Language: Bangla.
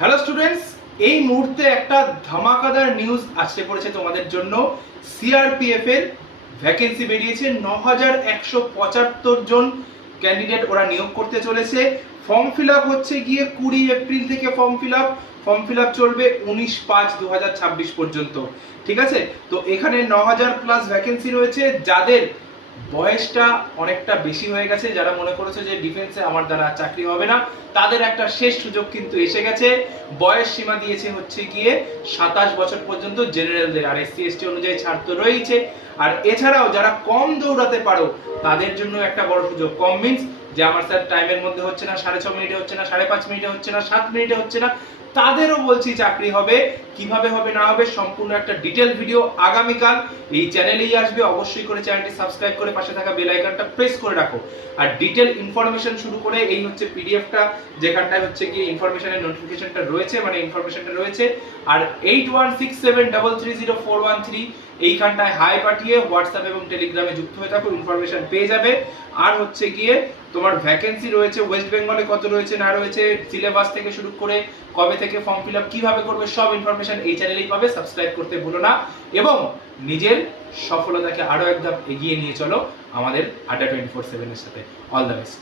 হ্যালো স্টুডেন্টস, এই মুহূর্তে একটা ধামাকাদার নিউজ আসতে পড়েছে তোমাদের জন্য। সিআরপিএফ এর ভ্যাকেন্সি বেরিয়েছে। ৯,১৭৫ জন ক্যান্ডিডেট ওরা নিয়োগ করতে চলেছে। ফর্ম ফিল আপ হচ্ছে গিয়ে ২০ এপ্রিল থেকে ফর্ম ফিল আপ চলবে ১৯/৫/২০২৬ পর্যন্ত। ঠিক আছে, তো এখানে ৯,০০০ প্লাস ভ্যাকেন্সি রয়েছে। যাদের বয়সটা অনেকটা বেশি হয়ে গেছে, যারা মনে করেছে যে ডিফেন্সে আমার দ্বারা চাকরি হবে না, তাদের একটা শেষ সুযোগ কিন্তু এসে গেছে। বয়স সীমা দিয়েছে হচ্ছে গিয়ে ২৭ বছর পর্যন্ত জেনারেলদের, আর এসসি এসটি অনুযায়ী ছাড় তো রয়েছে। আর এছাড়াও যারা কম দৌড়াতে পারো তাদের জন্য একটা বড় সুযোগ। কম মিন্স যে আমার স্যার টাইমের মধ্যে হচ্ছে না, 6.5 মিনিটে হচ্ছে না, 5.5 মিনিটে হচ্ছে না, 7 মিনিটে হচ্ছে না, তাদেরও বলছি চাকরি হবে। কিভাবে হবে না হবে সম্পূর্ণ একটা ডিটেল ভিডিও আগামীকাল এই চ্যানেলেই আসবে। অবশ্যই করে চ্যানেলটি সাবস্ক্রাইব করে পাশে থাকা বেল আইকনটা প্রেস করে রাখো। আর ডিটেল ইনফরমেশন শুরু করে এই হচ্ছে পিডিএফটা, যেখানটায় হচ্ছে গিয়ে ইনফরমেশনের নোটিফিকেশনটা রয়েছে, মানে ইনফরমেশনটা রয়েছে। আর 8167330413 এইখানটায় হাই পাঠিয়ে হোয়াটসঅ্যাপ এবং টেলিগ্রামে যুক্ত হয়ে থাকো, ইনফরমেশন পেয়ে যাবে। আর হচ্ছে গিয়ে তোমার ভ্যাকেন্সি রয়েছে ওয়েস্ট বেঙ্গলে কত রয়েছে না রয়েছে, সিলেবাস থেকে শুরু করে কবে থেকে ফর্ম ফিল আপ কিভাবে করবে, সব ইনফরমেশন এই চ্যানেলেই পাবে। সাবস্ক্রাইব করতে ভুলো না এবং নিজের সফলতাকে আরো এক ধাপ এগিয়ে নিয়ে চলো আমাদের আড্ডা 24/7 এর সাথে। All the best.